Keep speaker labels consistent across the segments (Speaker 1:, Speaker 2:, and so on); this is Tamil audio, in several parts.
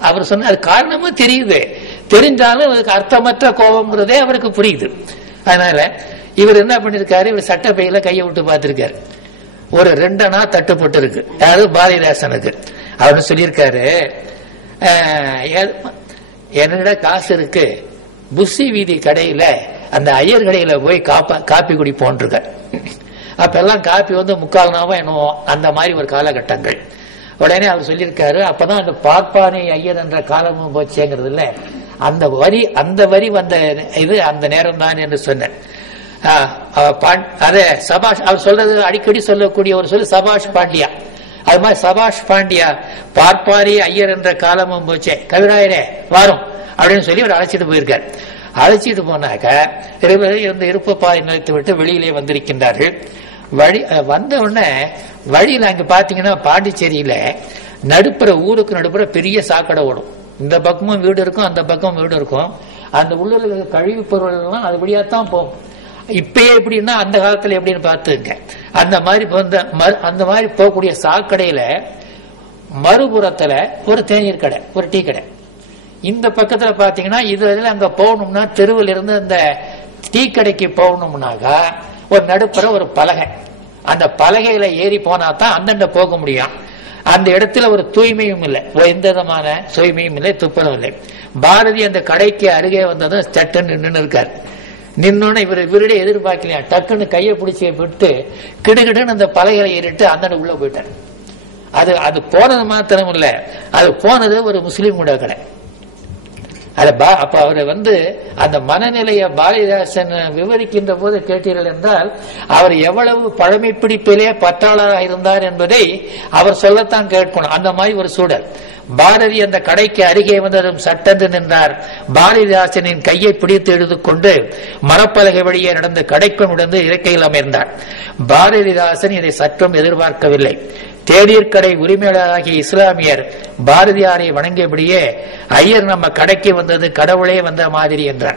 Speaker 1: அவர் சொன்ன அது காரணமும் தெரியுது. தெரிஞ்சாலும் அதுக்கு அர்த்தமற்ற கோபம்ங்கிறதே அவருக்கு புரியுது. அதனால இவர் என்ன பண்ணிருக்காரு? இவர் சட்டப்பையில கையை விட்டு பார்த்திருக்காரு. ஒரு ரெண்டனா தட்டுப்பட்டு இருக்கு அதாவது பாரதிதாசனுக்கு அவர் சொல்லியிருக்காரு அஹ், என்னிட காசு இருக்கு. புஷி வீதி கடையில அந்த ஐயர் கடையில போய் காப்பா காப்பி குடி போன்றிருக்க அப்ப எல்லாம் காப்பி வந்து முக்கால் நாவா என்னவோ அந்த மாதிரி ஒரு காலகட்டங்கள். உடனே அவர் சொல்லியிருக்காரு அப்பதான் அந்த பார்ப்பானை ஐயர் என்ற காலமும் போச்சேங்கிறது இல்ல அந்த வரி அந்த வரி வந்த இது அந்த நேரம் தான் என்று சொன்னேன். பாண்- அதே சபாஷ் அவர் சொல்றது அடிக்கடி சொல்லக்கூடிய ஒரு சொல்லு சபாஷ் பாண்டியா. அது மாதிரி சபாஷ் பாண்டியா பார்ப்பாரி ஐயர் என்ற காலமும் போச்சே கவிராயரே வாரும் அப்படின்னு சொல்லி அவர் அழைச்சிட்டு போயிருக்கார். அழைச்சிட்டு போனாக்க இருவரும் இருந்த இருப்பு பாதை நிறுத்தி விட்டு வெளியிலே வந்திருக்கின்றார்கள். வழி வந்த உடனே வழியில அங்க பாத்தீங்கன்னா பாண்டிச்சேரியில நடுப்புற ஊருக்கு நடுப்புற பெரிய சாக்கடை ஓடும். இந்த பக்கமும் வீடு இருக்கும் அந்த பக்கமும் வீடு இருக்கும். அந்த உள்ள கழிவு கழிவுப் பொருள் எல்லாம் அது வழியாத்தான் போகும். இப்பயே எப்படின்னா அந்த காலத்துல எப்படின்னு பார்த்துங்க. அந்த மாதிரி அந்த மாதிரி போகக்கூடிய சாக்கடையில மறுபுறத்துல ஒரு தேநீர் கடை ஒரு டீ கடை. இந்த பக்கத்துல பாத்தீங்கன்னா இதில் அங்க போகணும்னா தெருவில் இருந்து அந்த டீ கடைக்கு போகணும்னாக்கா ஒரு நடுப்புற ஒரு பலகை. அந்த பலகையில ஏறி போனா தான் அந்தண்ட போக முடியும். அந்த இடத்துல ஒரு தூய்மையும் இல்லை. எந்த விதமான தூய்மையும் இல்லை துப்பலும் இல்லை. பாரதி அந்த கடைக்கு அருகே வந்ததும் சட்டுன்னு நின்று இருக்காரு. நின்னோன்னு இவர் இவருடைய எதிர்பார்க்கலையா? டக்குன்னு கையை பிடிச்சி விட்டு கிடுகிடுன்னு அந்த பலகையில ஏறிட்டு அந்த உள்ள போயிட்டார். அது அது போனது மாத்திரம் இல்ல அது போனது ஒரு முஸ்லீம் கூட கடை அது பா- அப்ப அவர் வந்து அந்த மனநிலையை பாரதிதாசன் விவரிக்கின்ற போது கேட்டீர்கள் என்றால் அவர் எவ்வளவு பழமை பிடிப்பிலே பற்றாளராக இருந்தார் என்பதை அவர் சொல்லத்தான் கேட்கணும் அந்த மாதிரி ஒரு சூழல். பாரதி அந்த கடைக்கு அருகே வந்ததும் சட்டென்று நின்றார். பாரதிதாசனின் கையை பிடித்து எழுதுக்கொண்டு மரப்பலகை வழியே நடந்து கடைக்குள் நடந்து இறக்கையில் அமர்ந்தார். பாரதிதாசன் இதை சற்றும் எதிர்பார்க்கவில்லை. தேநீர் உரிமையாளராகிய இஸ்லாமியர் பாரதியாரை வணங்கியபடியே ஐயர் நம்ம கடைக்கு வந்தது கடவுளே வந்த மாதிரி என்றார்.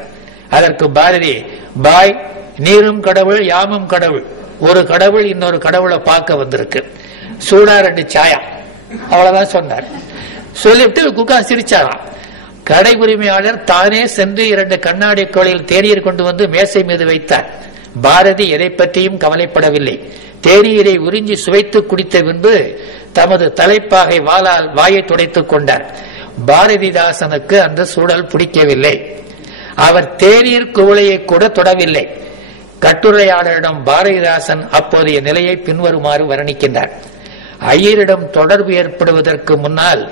Speaker 1: அதற்கு பாரதி பாய் நீரும் கடவுள் யாமும் கடவுள். ஒரு கடவுள் இன்னொரு கடவுளை பார்க்க வந்திருக்கு. சூடா ரெண்டு சாயா. அவ்வளவுதான் சொன்னார். சொல்லிவிட்டு குக்கா சிரிச்சாராம். கடை உரிமையாளர் தானே சென்று இரண்டு கண்ணாடி கோழியில் தேநீர் கொண்டு வந்து மேசை மீது வைத்தார். பாரதி எதை பற்றியும் கவலைப்படவில்லை. தேநீரை உறிஞ்சி சுவைத்து குடித்த பின்பு தமது தலைப்பாகை வாளால் வாயை துடைத்துக் கொண்டார். பாரதிதாசனுக்கு அந்த சூழல் பிடிக்கவில்லை. அவர் தேநீர் குவளையை கூட தொடவில்லை. கட்டுரையாளரிடம் பாரதிதாசன் அப்போதைய நிலையை பின்வருமாறு வர்ணிக்கின்றார். ஐயரிடம் தொடர்பு ஏற்படுவதற்கு முன்னால்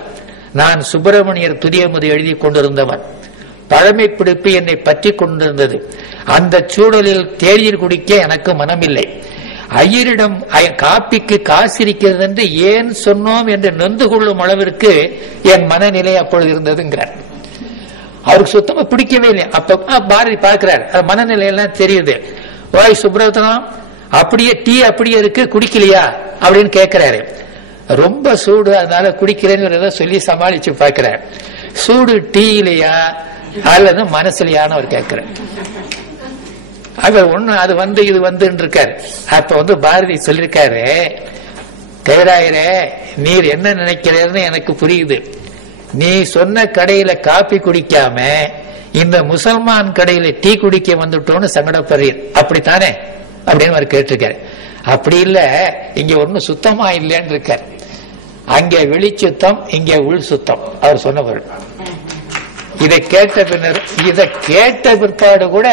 Speaker 1: நான் சுப்பிரமணியர் துதியமுது எழுதி கொண்டிருந்தவன். பழமை பிடிப்பு என்னை பற்றி கொண்டிருந்தது. அந்த சூழலில் தேநீர் குடிக்க எனக்கு மனமில்லை. ஐயரிடம் காப்பிக்கு காசு என்று ஏன் சொன்னோம் என்று நொந்து கொள்ளும் அளவிற்கு என் மனநிலை அப்பொழுது இருந்ததுங்கிறார். அவருக்கு சுத்தமா பிடிக்கவே இல்லை அப்ப பாரதி பார்க்கிறார். அது மனநிலை எல்லாம் தெரியுது. ஓய் சுப்ரதனம் அப்படியே டீ அப்படியே இருக்கு குடிக்கலையா? அப்படின்னு கேட்கிறாரு. ரொம்ப சூடு அதனால குடிக்கிறேன்னு சொல்லி சமாளிச்சு பார்க்கிறார். சூடு டீலையா? அல்லது மனசுலையான்னு அவர் கேட்கிறார். அவர் ஒண்ணு அது வந்து இது வந்து இருக்காரு அப்ப வந்து பாரதி சொல்லியிருக்காரு கைராயரே நீர் என்ன நினைக்கிறேன்னு எனக்கு புரியுது. நீ சொன்ன கடையில காப்பி குடிக்காம இந்த முசல்மான் கடையில டீ குடிக்க வந்துட்டோன்னு சங்கடப்படுறீர். அப்படித்தானே? அப்படின்னு அவர் கேட்டிருக்காரு. அப்படி இல்ல இங்க ஒண்ணும் சுத்தமா இல்லைன்னு இருக்கார் அங்கே வெளி சுத்தம் இங்க உள் சுத்தம் அவர் சொன்னவர். இதை கேட்ட பின்னர் இதை கேட்ட பிற்பாடு கூட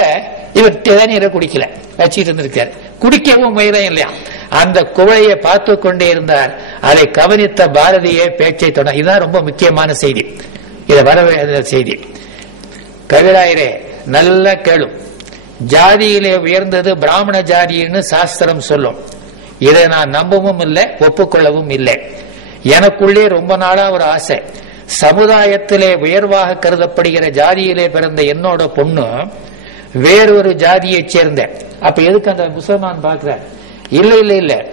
Speaker 1: இவர் தேநீரை குடிக்கல. வச்சிட்டு இருந்திருக்காரு. குடிக்கவும் முயலும் இல்லையா? அந்த குவளையை பார்த்து கொண்டே இருந்தார். அதை கவனித்த பாரதியே பேச்சை தொடர் இதுதான் ரொம்ப முக்கியமான செய்தி. இதை வர செய்தி. கவிராயரே நல்ல கேளும் ஜாதியிலே உயர்ந்தது பிராமண ஜாதின்னு சாஸ்திரம் சொல்லும். இதை நான் நம்பவும் இல்லை ஒப்புக்கொள்ளவும் இல்லை. எனக்குள்ளே ரொம்ப நாளா ஒரு ஆசை. சமுதாயத்திலே உயர்வாக கருதப்படுகிற ஜாதியிலே பிறந்த என்னோட பொண்ணு வேறொரு ஜாதியைச் சேர்ந்த. அப்ப எதுக்கு அந்த முசல்மான் பார்க்கிறார்? இல்ல இல்ல இல்ல.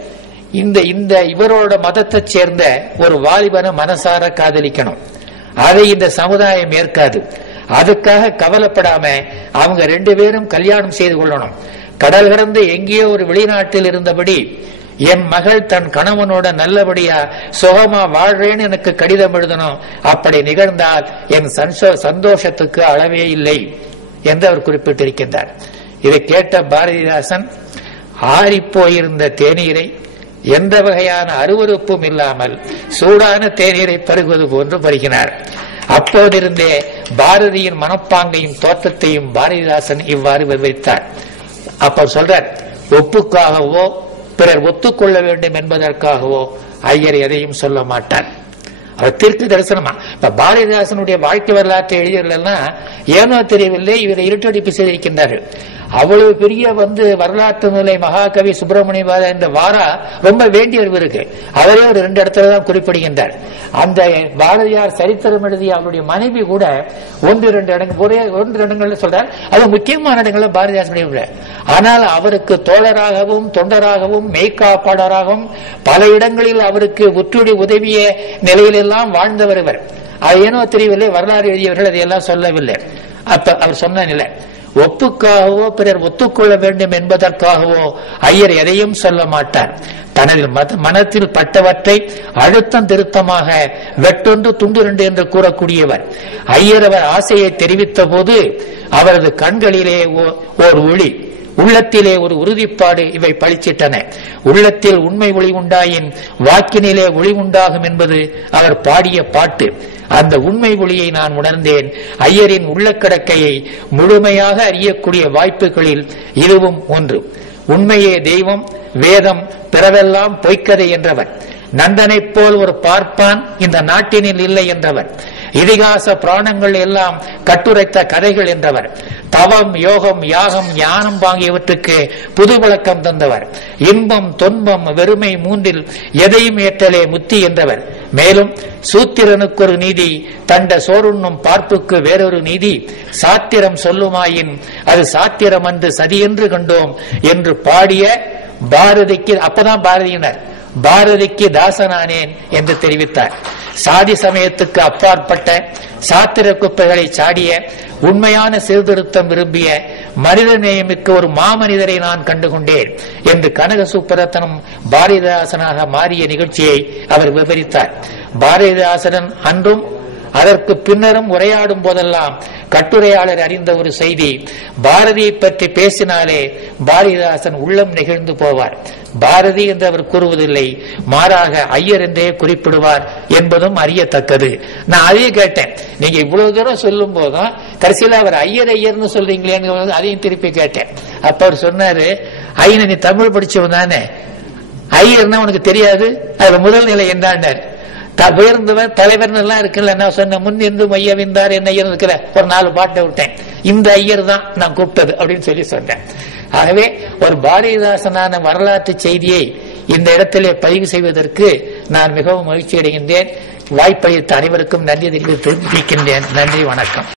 Speaker 1: இந்த இந்த இவரோட மதத்தை சேர்ந்த ஒரு வாலிபனை மனசார காதலிக்கணும். அதை இந்த சமுதாயம் ஏற்காது. அதுக்காக கவலைப்படாம அவங்க ரெண்டு பேரும் கல்யாணம் செய்து கொள்ளணும். கடல் கடந்து எங்கேயோ ஒரு வெளிநாட்டில் இருந்தபடி என் மகள் தன் கணவனோட நல்லபடியா சுகமா வாழ்றேன்னு எனக்கு கடிதம் எழுதணும். அப்படி நிகழ்ந்தால் என் சந்தோஷத்துக்கு அளவே இல்லை. என்று அவர் குறிப்பிட்டிருக்கின்றார். இதை கேட்ட பாரதிதாசன் ஆறிப்போயிருந்த தேநீரை எந்த வகையான அருவருப்பும் இல்லாமல் சூடான தேநீரை பருகுவது போன்று பருகினார். அப்போதிருந்தே பாரதியின் மனப்பாங்கையும் தோற்றத்தையும் பாரதிதாசன் இவ்வாறு விவரித்தார். அப்ப சொல்றார் ஒப்புக்காகவோ பிறர் ஒத்துக்கொள்ள வேண்டும் என்பதற்காகவோ ஐயர் எதையும் சொல்ல மாட்டார். அவர் தீர்க்க தரிசனமா? இப்ப பாரதிதாசனுடைய வாழ்க்கை வரலாற்றை எழுதியவர்கள்லாம் ஏனோ தெரியவில்லை இவரை இருட்டடிப்பு செய்திருக்கின்றார்கள். அவ்வளவு பெரிய வந்து வரலாற்று நிலை மகாகவி சுப்பிரமணிய இந்த வாரா ரொம்ப வேண்டியவர் இருக்கு. அவரே ஒரு ரெண்டு இடத்துல தான் குறிப்பிடுகின்றார். அந்த பாரதியார் சரித்திரம் எழுதிய அவருடைய மனைவி கூட ஒன்று இரண்டு இடங்கள் ஒரே ஒன்று இடங்கள்ல சொல்றார். அது முக்கியமான இடங்கள்ல பாரதியார் விட. ஆனால் அவருக்கு தோழராகவும் தொண்டராகவும் மெய்காப்பாளராகவும் பல இடங்களில் அவருக்கு உற்றுடி உதவிய நிலையிலெல்லாம் வாழ்ந்தவர் இவர். அது ஏனோ தெரியவில்லை வரலாறு எழுதியவர்கள் அதையெல்லாம் சொல்லவில்லை. அப்ப அவர் சொன்ன நிலை. ஒப்புக்காகவோ பிறர் ஒத்துக்கொள்ள வேண்டும் என்பதற்காகவோ ஐயர் எதையும் சொல்ல மாட்டார். தனது மத- மனத்தில் பட்டவற்றை அழுத்தம் திருத்தமாக வெட்டொன்று துண்டுரண்டு என்று கூறக்கூடியவர். ஐயர் அவர் ஆசையை தெரிவித்த போது அவரது கண்களிலே ஓ- ஓர் ஒளி. உள்ளத்திலே ஒரு உறுதிப்பாடு இவை பளிச்சிட்டன உள்ளத்தில் உண்மை ஒளி உண்டாயின் வாக்கினிலே ஒளி உண்டாகும் என்பது அவர் பாடிய பாட்டு. அந்த உண்மை ஒளியை நான் உணர்ந்தேன். ஐயரின் உள்ளக்கடக்கையை முழுமையாக அறியக்கூடிய வாய்ப்புகளில் இதுவும் ஒன்று. உண்மையே தெய்வம் வேதம் பிறவெல்லாம் பொய்க்கதை என்றவர். நந்தனைப் போல் ஒரு பார்ப்பான் இந்த நாட்டினில் இல்லை என்றவர். இதிகாச புராணங்கள் எல்லாம் கட்டுரைத்த கதைகள் என்றவர். தவம் யோகம் யாகம் ஞானம் ஆகியவற்றுக்கு புது விளக்கம் தந்தவர். இன்பம் துன்பம் வெறுமை மூன்றில் எதையும் ஏற்றலே முத்தி என்றவர். மேலும் சூத்திரனுக்கு ஒரு நீதி தண்ட சோறுண்ணும் பார்ப்புக்கு வேறொரு நீதி சாத்திரம் சொல்லுமாயின் அது சாத்திரம் அன்று சதியென்று கண்டோம் என்று பாடிய பாரதிக்கு அப்பதான் பாரதியினர் பாரதிக்கு தாசனானேன் என்று தெரிவித்தார். சாதி சமயத்துக்கு அப்பாற்பட்ட சாத்திர குப்பைகளை சாடிய உண்மையான சீர்திருத்தம் விரும்பிய மனித நேயமிக்க ஒரு மாமனிதரை நான் கண்டுகொண்டேன் என்று கனக சுப்பரத்தனம் பாரதிதாசனாக மாறிய நிகழ்ச்சியை அவர் விவரித்தார். பாரதிதாசனன் அன்றும் அதற்கு பின்னரும் உரையாடும் போதெல்லாம் கட்டுரையாளர் அறிந்த ஒரு செய்தி பாரதியை பற்றி பேசினாலே பாரதிதாசன் உள்ளம் நெகிழ்ந்து போவார். பாரதி என்று அவர் கூறுவதில்லை மாறாக ஐயர் என்றே குறிப்பிடுவார் என்பதும் அறியத்தக்கது. நான் அதையும் கேட்டேன். நீங்க இவ்வளவு தூரம் சொல்லும் போதும் கடைசியில் அவர் ஐயர் ஐயர்னு சொல்றீங்களேன்னு அதையும் திருப்பி கேட்டேன். அப்ப அவர் சொன்னாரு ஐயன் நீ தமிழ் படிச்சவன் தானே? ஐயர்னா உனக்கு தெரியாது? அதுல முதல் நிலை என்றாண்டார் த- தலைவர் எல்லாம் இருக்குல்ல நான் சொன்ன முன்னிருந்து மையவிந்தார் என்ன ஐயர் இருக்கிற? ஒரு நாலு பாட்டை விட்டேன். இந்த ஐயர் தான் நான் கூப்பிட்டது அப்படின்னு சொல்லி சொன்னேன் ஆகவே ஒரு பாரதிதாசனான வரலாற்று செய்தியை இந்த இடத்திலே பதிவு செய்வதற்கு நான் மிகவும் மகிழ்ச்சி அடைகின்றேன் வாய்ப்பளித்த அனைவருக்கும் நன்றி தெரிவித்து தெரிவிக்கின்றேன் நன்றி வணக்கம்.